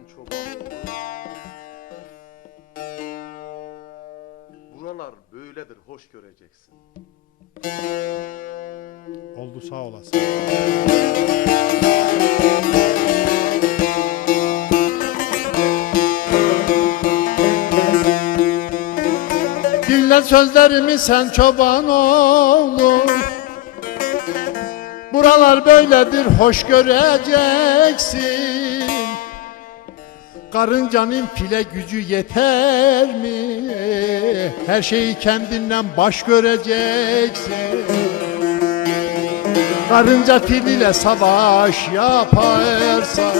Sen çoban. Buralar böyledir hoş göreceksin. Oldu sağ olasın. Dinle sözlerimi sen çoban oğlu Buralar böyledir hoş göreceksin Karıncanın pile gücü yeter mi? Her şeyi kendinden baş göreceksin. Karınca fil ile savaş yaparsa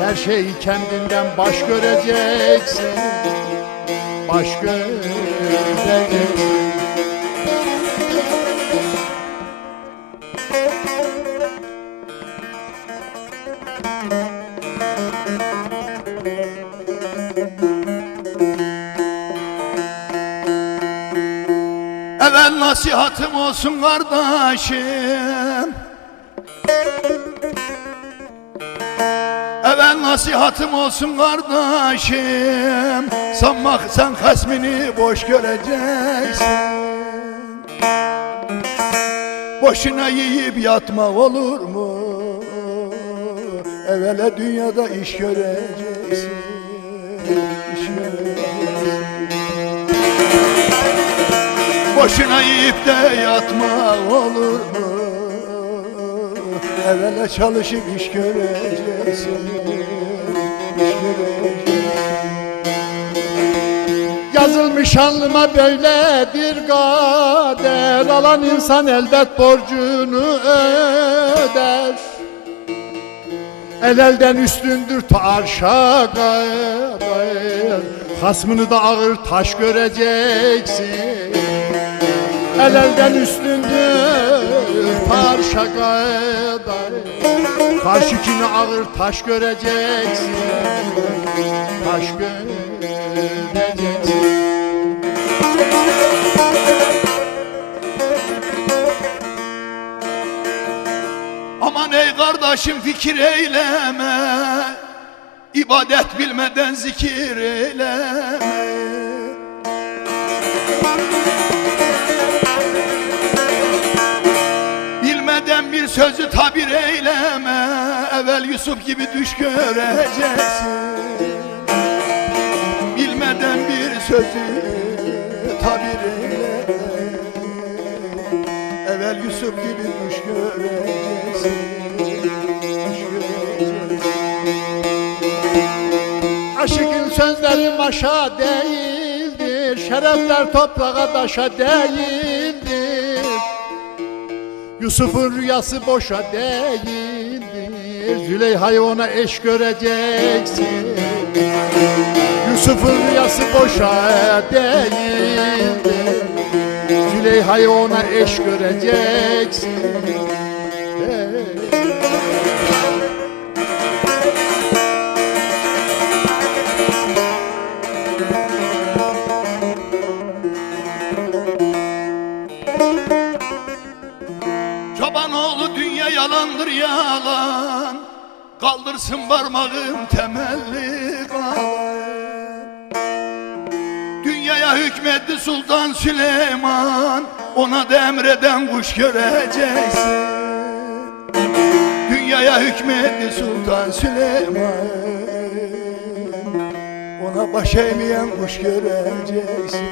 Her şeyi kendinden baş göreceksin. Baş göreceksin Evvel nasihatım olsun kardeşim. Evvel nasihatım olsun kardeşim. Sanmak sen hasmini boş göreceksin. Boşuna yiyip yatmak olur mu? Evvela dünyada iş göreceksin. İş göreceksin Boşuna yiyip de yatmak olur mu? Evvela çalışıp iş göreceksin. İş göreceksin. Yazılmış alnıma böyledir kader. Alan insan elbet borcunu öder. El elden üstündür ta arşa kadar. Hasmını da ağır taş göreceksin El elden üstündür ta arşa kadar Karşıkini ağır taş göreceksin Taş göreceksin. Aman ey kardeşim fikir eyleme. İbadet bilmeden zikir eyleme bir sözü tabir eyleme Evvel Yusuf gibi düş göreceksin. Bilmeden bir sözü tabir eyleme Evvel Yusuf gibi düş göreceksin. Aşıkın sözleri maşa değildir Şerefler toprağa taşa değildir Yusuf'un rüyası boşa değildir. Züleyha'yı ona eş göreceksin. Yusuf'un rüyası boşa değildir. Züleyha'yı ona eş göreceksin. Hey. Yalandır yalan. Kaldırsın parmağım temelli kalan Dünyaya hükmetti Sultan Süleyman. Ona da emreden kuş göreceksin. Dünyaya hükmetti Sultan Süleyman. Ona baş eğmeyen kuş göreceksin